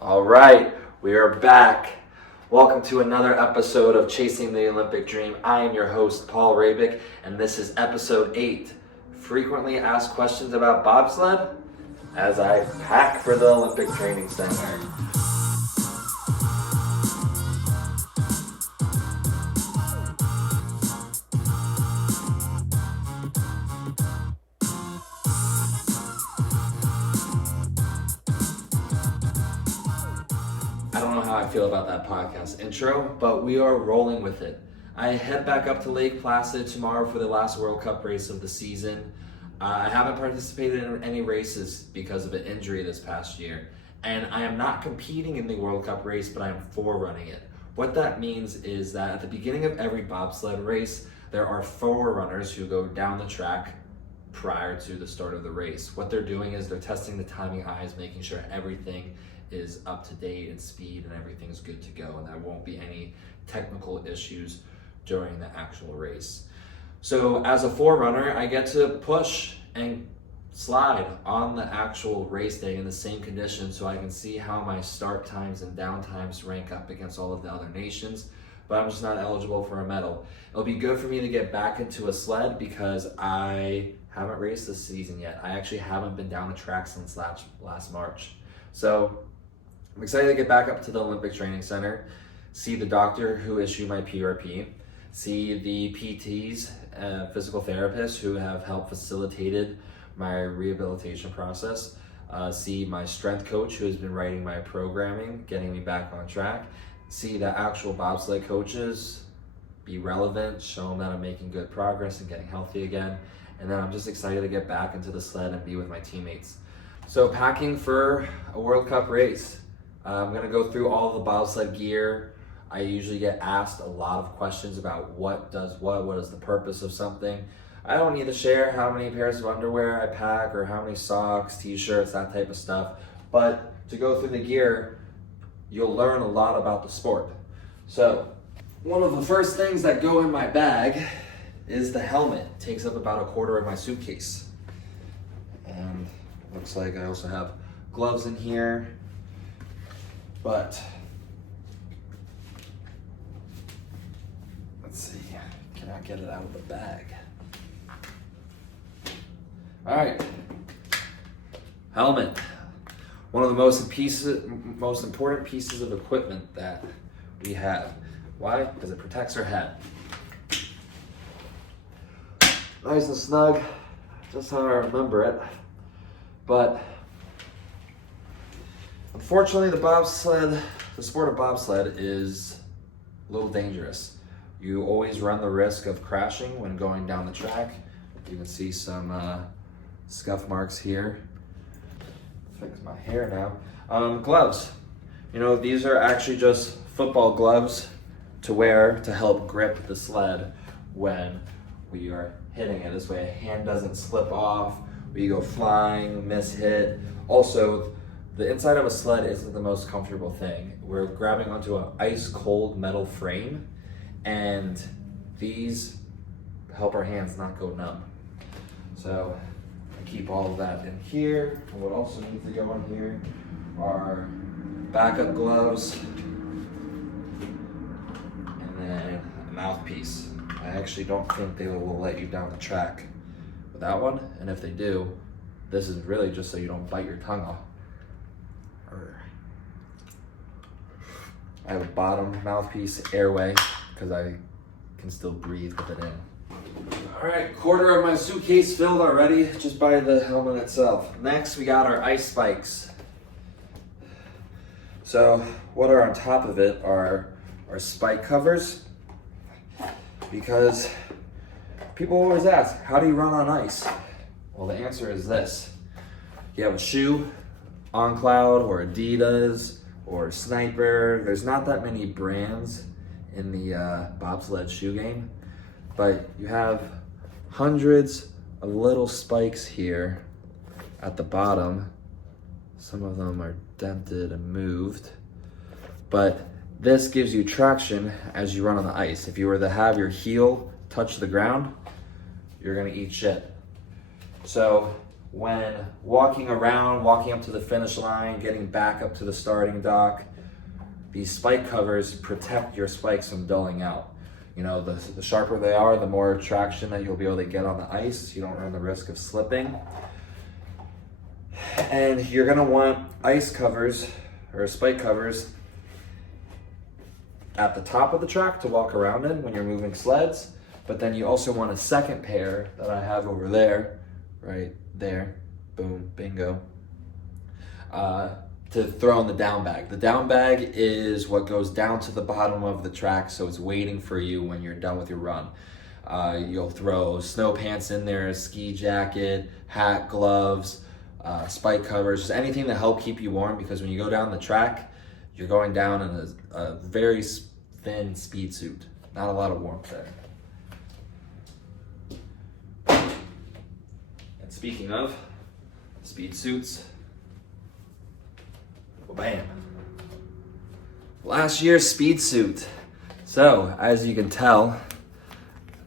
All right, we are back. Welcome to another episode of Chasing the Olympic Dream. I am your host, Paul Rabic, and this is episode 8. Frequently asked questions about bobsled as I pack for the Olympic Training Center. I don't know how I feel about that podcast intro, but we are rolling with it. I head back up to Lake Placid tomorrow for the last World Cup race of the season. I haven't participated in any races because of an injury this past year, and I am not competing in the World Cup race, but I am forerunning it. What that means is that at the beginning of every bobsled race, there are forerunners who go down the track prior to the start of the race. What they're doing is they're testing the timing eyes, making sure everything is up to date and speed and everything's good to go, and there won't be any technical issues during the actual race. So as a forerunner, I get to push and slide on the actual race day in the same conditions so I can see how my start times and down times rank up against all of the other nations, but I'm just not eligible for a medal. It'll be good for me to get back into a sled because I haven't raced this season yet. I actually haven't been down the track since last March. So I'm excited to get back up to the Olympic Training Center, see the doctor who issued my PRP, see the PTs, physical therapists who have helped facilitated my rehabilitation process, see my strength coach who has been writing my programming, getting me back on track, see the actual bobsled coaches, be relevant, show them that I'm making good progress and getting healthy again, and then I'm just excited to get back into the sled and be with my teammates. So packing for a World Cup race. I'm gonna go through all the bobsled gear. I usually get asked a lot of questions about what is the purpose of something. I don't need to share how many pairs of underwear I pack or how many socks, t-shirts, that type of stuff. But to go through the gear, you'll learn a lot about the sport. So one of the first things that go in my bag is the helmet. It takes up about a quarter of my suitcase. And looks like I also have gloves in here. But let's see, can I get it out of the bag? All right, helmet. One of the most important pieces of equipment that we have. Why? Because it protects our head. Nice and snug, just how I remember it. But unfortunately, the sport of bobsled is a little dangerous. You always run the risk of crashing when going down the track. You can see some scuff marks here. Fix my hair now. Gloves. You know, these are actually just football gloves to wear to help grip the sled when we are hitting it. This way a hand doesn't slip off, we go flying, miss hit. Also, the inside of a sled isn't the most comfortable thing. We're grabbing onto an ice cold metal frame, and these help our hands not go numb. So I keep all of that in here. And what also needs to go in here are backup gloves and then a mouthpiece. I actually don't think they will let you down the track with that one, and if they do, this is really just so you don't bite your tongue off. I have a bottom mouthpiece airway because I can still breathe with it in. All right, quarter of my suitcase filled already just by the helmet itself. Next, we got our ice spikes. So what are on top of it are our spike covers, because people always ask, how do you run on ice? Well, the answer is this. You have a shoe, On Cloud or Adidas or Sniper. There's not that many brands in the bobsled shoe game, but you have hundreds of little spikes here at the bottom. Some of them are dented and moved, but this gives you traction as you run on the ice. If you were to have your heel touch the ground, you're gonna eat shit. So when walking around, walking up to the finish line, getting back up to the starting dock, these spike covers protect your spikes from dulling out. You know, the sharper they are, the more traction that you'll be able to get on the ice. You don't run the risk of slipping. And you're gonna want ice covers or spike covers at the top of the track to walk around in when you're moving sleds. But then you also want a second pair that I have over there, right there, boom, bingo, to throw in the down bag. The down bag is what goes down to the bottom of the track, so it's waiting for you when you're done with your run. You'll throw snow pants in there, a ski jacket, hat, gloves, spike covers, just anything to help keep you warm, because when you go down the track, you're going down in a very thin speed suit. Not a lot of warmth there. And speaking of speed suits, bam. Last year's speed suit. So, as you can tell,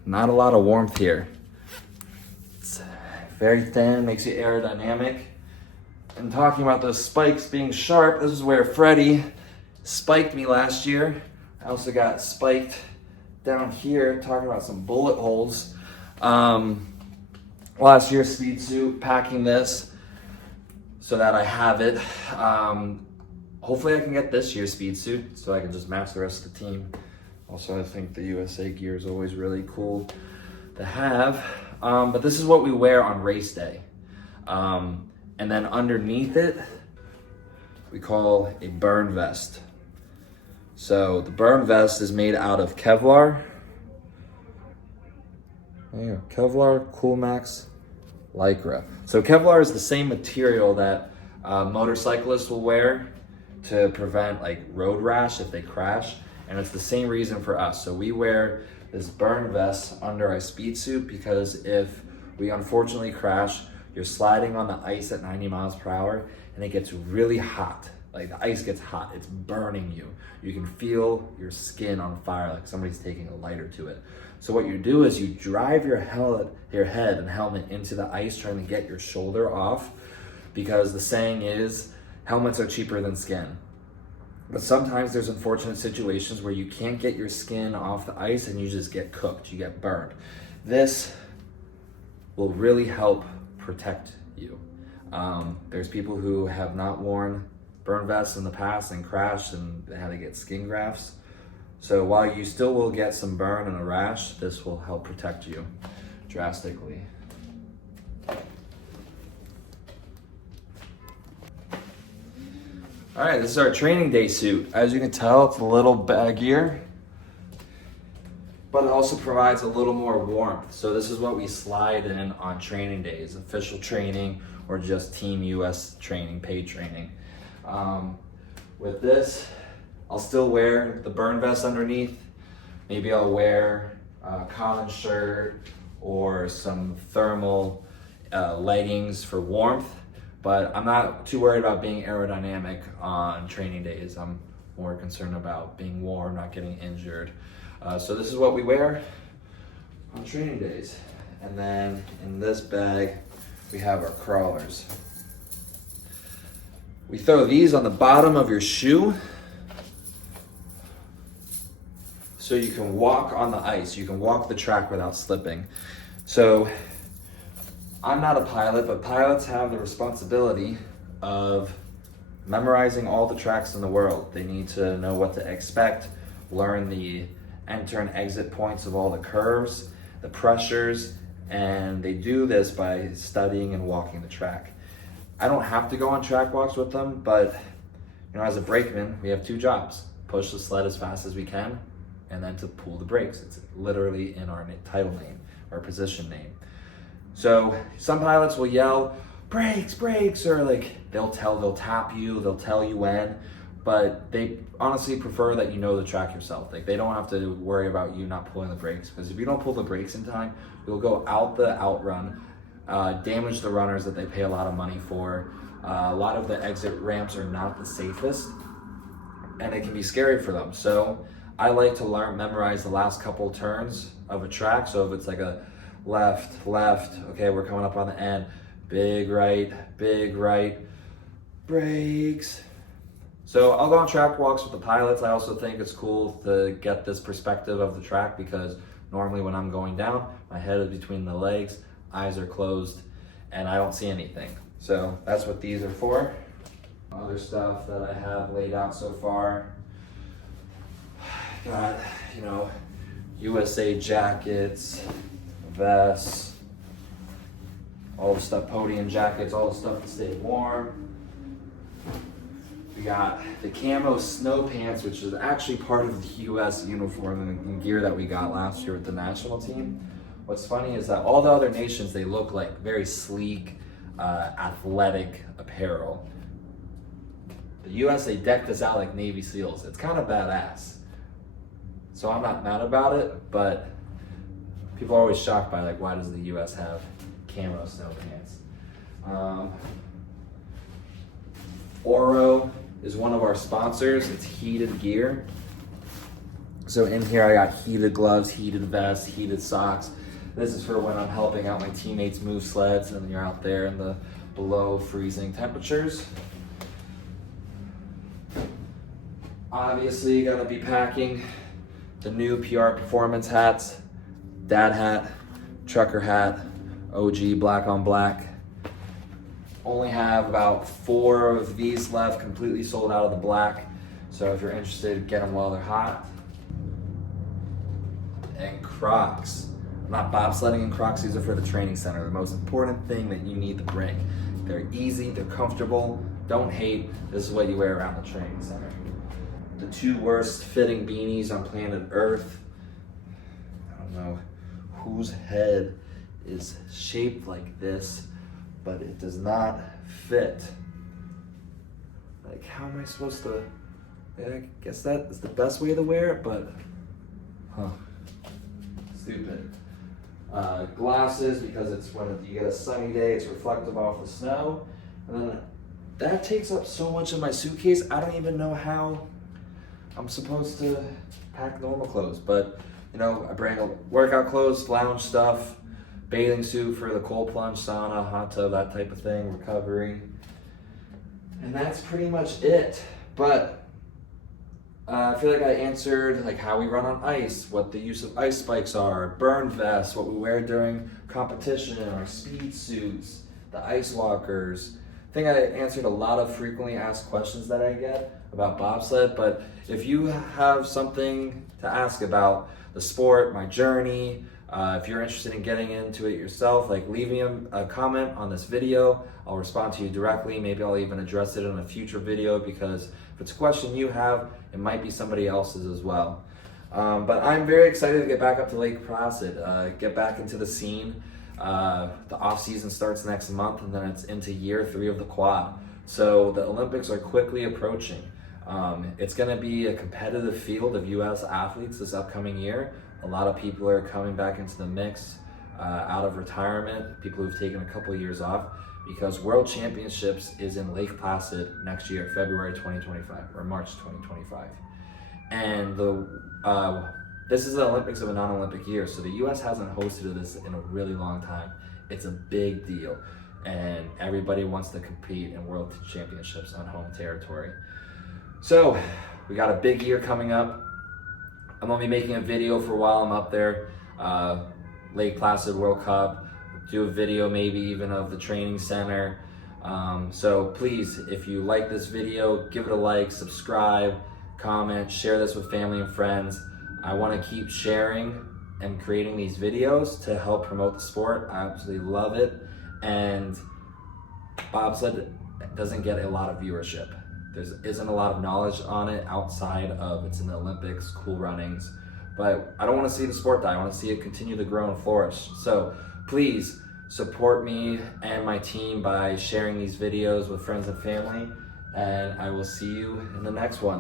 not a lot of warmth here. It's very thin, makes you aerodynamic. And talking about those spikes being sharp, this is where Freddie spiked me last year. I also got spiked down here, talking about some bullet holes. Last year's speed suit, packing this so that I have it. Hopefully I can get this year's speed suit so I can just match the rest of the team. Also, I think the USA gear is always really cool to have. But this is what we wear on race day. And then underneath it, we call a burn vest. So the burn vest is made out of Kevlar. There you go, Kevlar Coolmax Lycra. So Kevlar is the same material that motorcyclists will wear to prevent like road rash if they crash, and it's the same reason for us. So we wear this burn vest under our speed suit because if we unfortunately crash, you're sliding on the ice at 90 miles per hour and it gets really hot. Like the ice gets hot, it's burning you. You can feel your skin on fire, like somebody's taking a lighter to it. So what you do is you drive your head and helmet into the ice, trying to get your shoulder off, because the saying is, helmets are cheaper than skin. But sometimes there's unfortunate situations where you can't get your skin off the ice and you just get cooked, you get burned. This will really help protect you. There's people who have not worn burn vests in the past and crashed and they had to get skin grafts. So while you still will get some burn and a rash, this will help protect you drastically. All right, this is our training day suit. As you can tell, it's a little baggier, but it also provides a little more warmth. So this is what we slide in on training days, official training or just Team US training, paid training. With this, I'll still wear the burn vest underneath. Maybe I'll wear a cotton shirt or some thermal leggings for warmth, but I'm not too worried about being aerodynamic on training days. I'm more concerned about being warm, not getting injured. So this is what we wear on training days. And then in this bag, we have our crawlers. We throw these on the bottom of your shoe so you can walk on the ice. You can walk the track without slipping. So I'm not a pilot, but pilots have the responsibility of memorizing all the tracks in the world. They need to know what to expect, learn the enter and exit points of all the curves, the pressures, and they do this by studying and walking the track. I don't have to go on track walks with them, but as a brakeman, we have two jobs: push the sled as fast as we can, and then to pull the brakes. It's literally in our title name, our position name. So some pilots will yell, "Brakes, brakes," or they'll tap you, they'll tell you when, but they honestly prefer that you know the track yourself. They don't have to worry about you not pulling the brakes, because if you don't pull the brakes in time, you'll go out the outrun, damage the runners that they pay a lot of money for. A lot of the exit ramps are not the safest, and it can be scary for them. So I like to memorize the last couple turns of a track. So if it's like a left, okay, we're coming up on the end, big right, brakes. So I'll go on track walks with the pilots. I also think it's cool to get this perspective of the track because normally when I'm going down, my head is between the legs, eyes are closed, and I don't see anything. So that's what these are for. Other stuff that I have laid out so far. Got, you know, USA jackets, vests, all the stuff, podium jackets, all the stuff to stay warm. We got the camo snow pants, which is actually part of the US uniform and gear that we got last year with the national team. What's funny is that all the other nations, they look like very sleek, athletic apparel. The US, they decked us out like Navy SEALs. It's kind of badass. So I'm not mad about it, but people are always shocked by like, why does the US have camo snow pants? Oro is one of our sponsors. It's heated gear. So in here I got heated gloves, heated vests, heated socks. This is for when I'm helping out my teammates move sleds and you're out there in the below freezing temperatures. Obviously, gonna be packing the new PR Performance hats, dad hat, trucker hat, OG black on black. Only have about 4 of these left, completely sold out of the black. So if you're interested, get them while they're hot. And Crocs. I'm not bobsledding in Crocs, these are for the training center. The most important thing that you need to bring. They're easy, they're comfortable, don't hate. This is what you wear around the training center. The 2 worst fitting beanies on planet Earth. I don't know whose head is shaped like this, but it does not fit. Like, how am I supposed to, I guess that is the best way to wear it, but, stupid. Glasses, because it's when you get a sunny day, it's reflective off the snow. And then that takes up so much of my suitcase, I don't even know how I'm supposed to pack normal clothes. But, you know, I bring workout clothes, lounge stuff, bathing suit for the cold plunge, sauna, hot tub, that type of thing, recovery. And that's pretty much it. But I feel like I answered like how we run on ice, what the use of ice spikes are, burn vests, what we wear during competition, our speed suits, the ice walkers. I think I answered a lot of frequently asked questions that I get about bobsled, but if you have something to ask about the sport, my journey, if you're interested in getting into it yourself, like leave me a comment on this video. I'll respond to you directly. Maybe I'll even address it in a future video because if it's a question you have, it might be somebody else's as well. But I'm very excited to get back up to Lake Placid, get back into the scene. The off season starts next month and then it's into year 3 of the quad. So the Olympics are quickly approaching. It's gonna be a competitive field of US athletes this upcoming year. A lot of people are coming back into the mix out of retirement, people who've taken a couple of years off, because World Championships is in Lake Placid next year, February 2025, or March 2025. And this is the Olympics of a non-Olympic year, so the US hasn't hosted this in a really long time. It's a big deal, and everybody wants to compete in World Championships on home territory. So, we got a big year coming up. I'm gonna be making a video for a while I'm up there, Lake Placid World Cup, do a video maybe even of the training center. So please, if you like this video, give it a like, subscribe, comment, share this with family and friends. I wanna keep sharing and creating these videos to help promote the sport. I absolutely love it. And bobsled doesn't get a lot of viewership. There isn't a lot of knowledge on it outside of it's in the Olympics, cool runnings. But I don't want to see the sport die. I want to see it continue to grow and flourish. So please support me and my team by sharing these videos with friends and family. And I will see you in the next one.